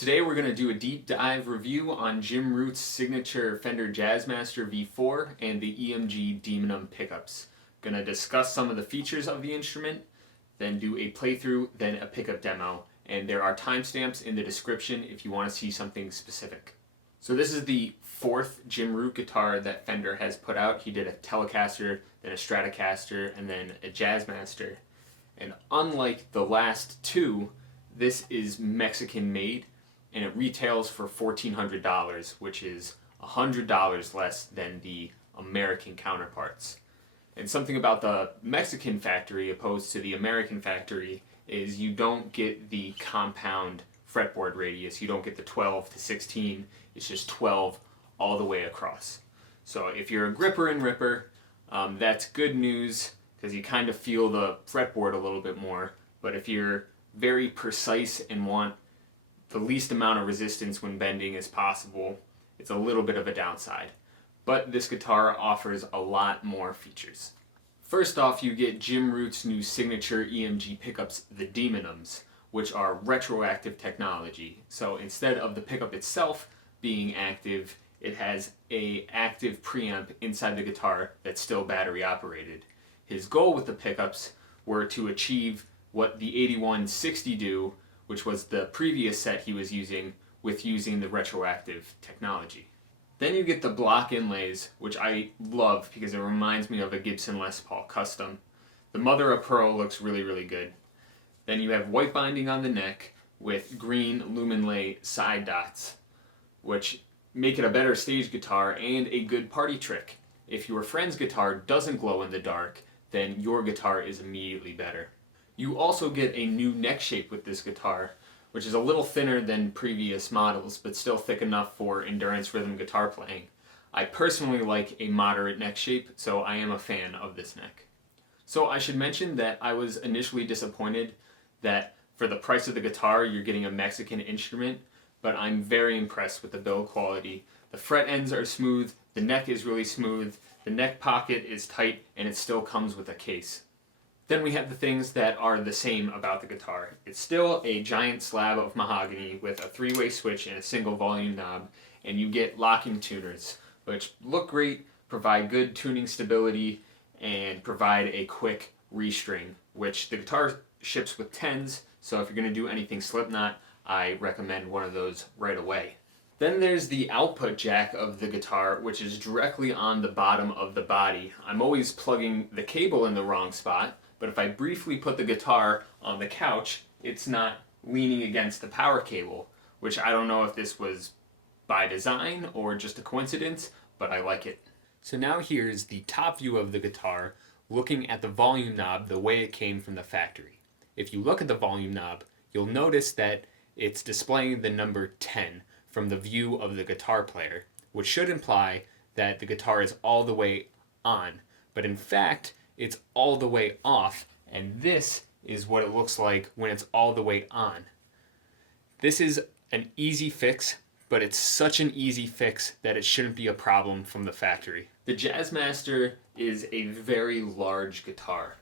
Today we're going to do a deep dive review on Jim Root's signature Fender Jazzmaster V4 and the EMG Daemonum pickups. Going to discuss some of the features of the instrument, then do a playthrough, then a pickup demo, and there are timestamps in the description if you want to see something specific. So this is the fourth Jim Root guitar that Fender has put out. He did a Telecaster, then a Stratocaster, and then a Jazzmaster. And unlike the last two, this is Mexican made, and it retails for $1,400, which is $100 less than the American counterparts. And something about the Mexican factory opposed to the American factory is you don't get the compound fretboard radius. You don't get the 12 to 16. It's just 12 all the way across. So if you're a gripper and ripper, that's good news because you kind of feel the fretboard a little bit more. But if you're very precise and want the least amount of resistance when bending as possible, it's a little bit of a downside. But this guitar offers a lot more features. First off, you get Jim Root's new signature EMG pickups, the Daemonums, which are retroactive technology. So instead of the pickup itself being active, it has an active preamp inside the guitar that's still battery operated. His goal with the pickups were to achieve what the 8160 do, which was the previous set he was using with using the retroactive technology. Then you get the block inlays, which I love because it reminds me of a Gibson Les Paul Custom. The mother of pearl looks really, really good. Then you have white binding on the neck with green Luminlay side dots, which make it a better stage guitar and a good party trick. If your friend's guitar doesn't glow in the dark, then your guitar is immediately better. You also get a new neck shape with this guitar, which is a little thinner than previous models, but still thick enough for endurance rhythm guitar playing. I personally like a moderate neck shape, so I am a fan of this neck. So I should mention that I was initially disappointed that for the price of the guitar you're getting a Mexican instrument, but I'm very impressed with the build quality. The fret ends are smooth, the neck is really smooth, the neck pocket is tight, and it still comes with a case. Then we have the things that are the same about the guitar. It's still a giant slab of mahogany with a three-way switch and a single volume knob, and you get locking tuners, which look great, provide good tuning stability, and provide a quick restring, which the guitar ships with 10s, so if you're going to do anything Slipknot, I recommend one of those right away. Then there's the output jack of the guitar, which is directly on the bottom of the body. I'm always plugging the cable in the wrong spot, but if I briefly put the guitar on the couch, it's not leaning against the power cable, which I don't know if this was by design or just a coincidence, but I like it. So now here's the top view of the guitar, looking at the volume knob the way it came from the factory. If you look at the volume knob, you'll notice that it's displaying the number 10 from the view of the guitar player, which should imply that the guitar is all the way on, but in fact, it's all the way off, and this is what it looks like when it's all the way on. This is an easy fix, but it's such an easy fix that it shouldn't be a problem from the factory. The Jazzmaster is a very large guitar.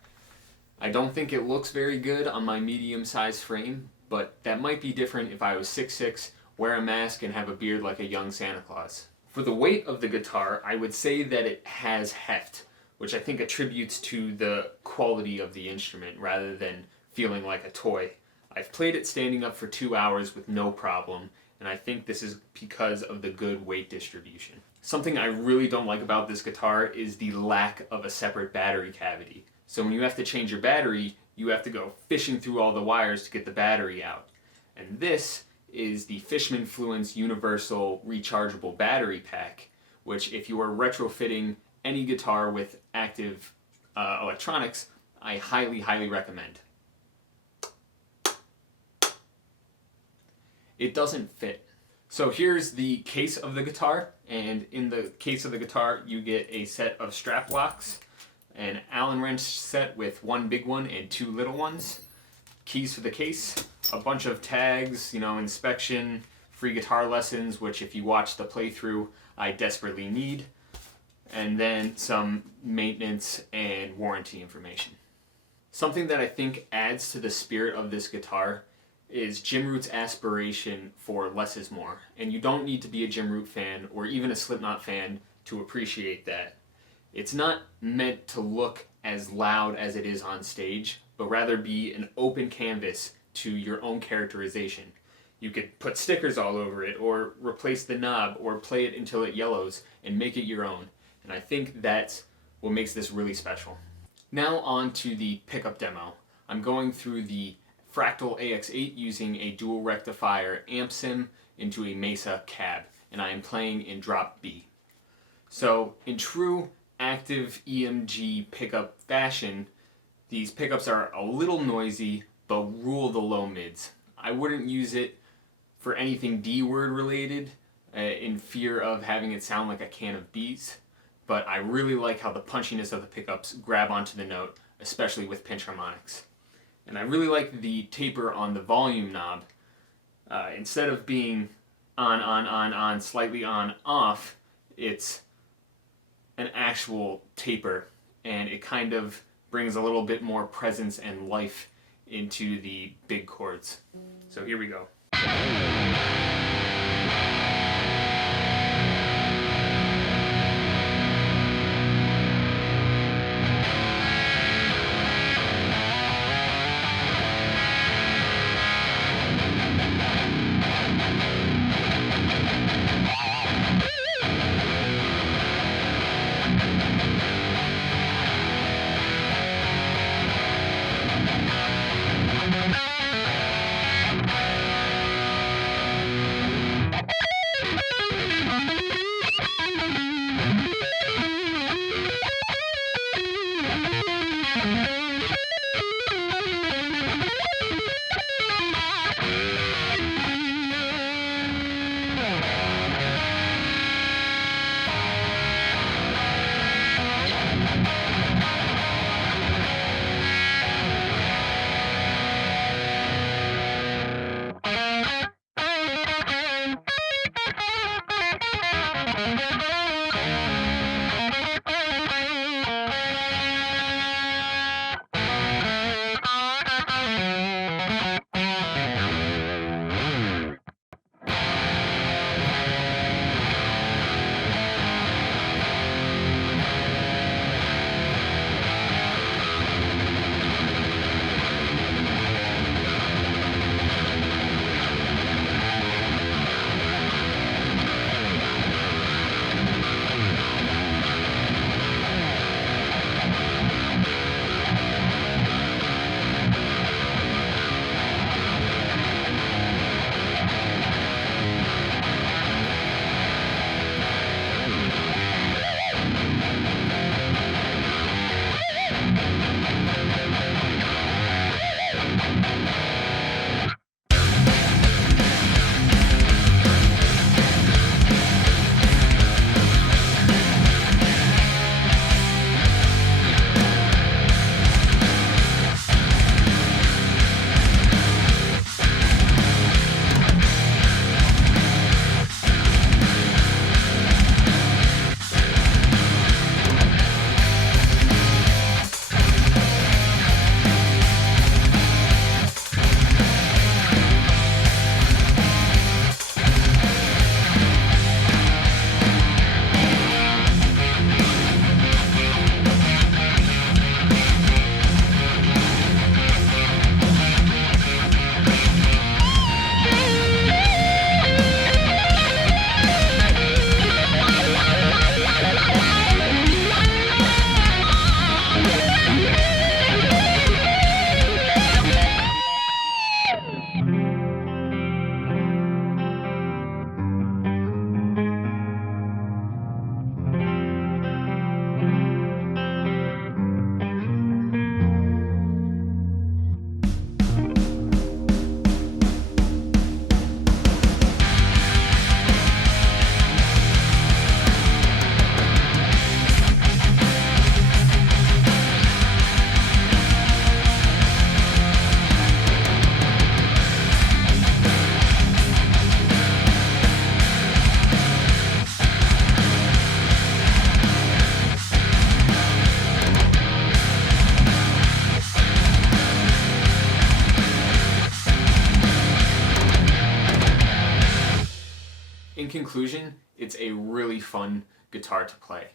I don't think it looks very good on my medium-sized frame, but that might be different if I was 6'6", wear a mask, and have a beard like a young Santa Claus. For the weight of the guitar, I would say that it has heft, which I think attributes to the quality of the instrument rather than feeling like a toy. I've played it standing up for 2 hours with no problem, and I think this is because of the good weight distribution. Something I really don't like about this guitar is the lack of a separate battery cavity. So when you have to change your battery, you have to go fishing through all the wires to get the battery out. And this is the Fishman Fluence Universal Rechargeable Battery Pack, which if you are retrofitting any guitar with active electronics, I highly, highly recommend. It doesn't fit. So here's the case of the guitar, and in the case of the guitar you get a set of strap locks, an Allen wrench set with one big one and two little ones, keys for the case, a bunch of tags, inspection, free guitar lessons, which if you watch the playthrough I desperately need, and then some maintenance and warranty information. Something that I think adds to the spirit of this guitar is Jim Root's aspiration for less is more. And you don't need to be a Jim Root fan or even a Slipknot fan to appreciate that. It's not meant to look as loud as it is on stage, but rather be an open canvas to your own characterization. You could put stickers all over it, or replace the knob, or play it until it yellows, and make it your own. And I think that's what makes this really special. Now on to the pickup demo. I'm going through the Fractal AX8 using a dual rectifier amp sim into a Mesa cab, and I am playing in drop B. So in true active EMG pickup fashion, these pickups are a little noisy, but rule the low mids. I wouldn't use it for anything D-word related, in fear of having it sound like a can of bees, but I really like how the punchiness of the pickups grab onto the note, especially with pinch harmonics. And I really like the taper on the volume knob. Instead of being on, slightly on, off, it's an actual taper, and it kind of brings a little bit more presence and life into the big chords. So here we go. In conclusion, it's a really fun guitar to play.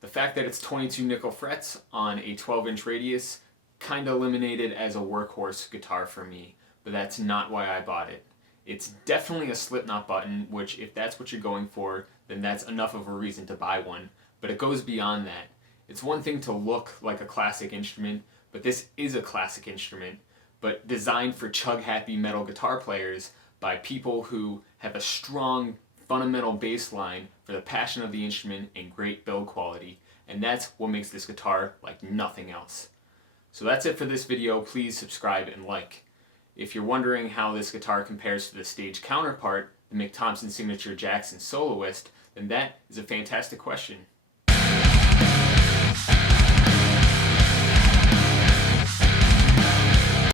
The fact that it's 22 nickel frets on a 12-inch radius kind of eliminated as a workhorse guitar for me, but that's not why I bought it. It's definitely a Slipknot button, which if that's what you're going for, then that's enough of a reason to buy one, but it goes beyond that. It's one thing to look like a classic instrument, but this is a classic instrument, but designed for chug-happy metal guitar players by people who have a strong fundamental bass line for the passion of the instrument and great build quality, and that's what makes this guitar like nothing else. So that's it for this video. Please subscribe and like. If you're wondering how this guitar compares to the stage counterpart, the Mick Thompson Signature Jackson Soloist, then that is a fantastic question.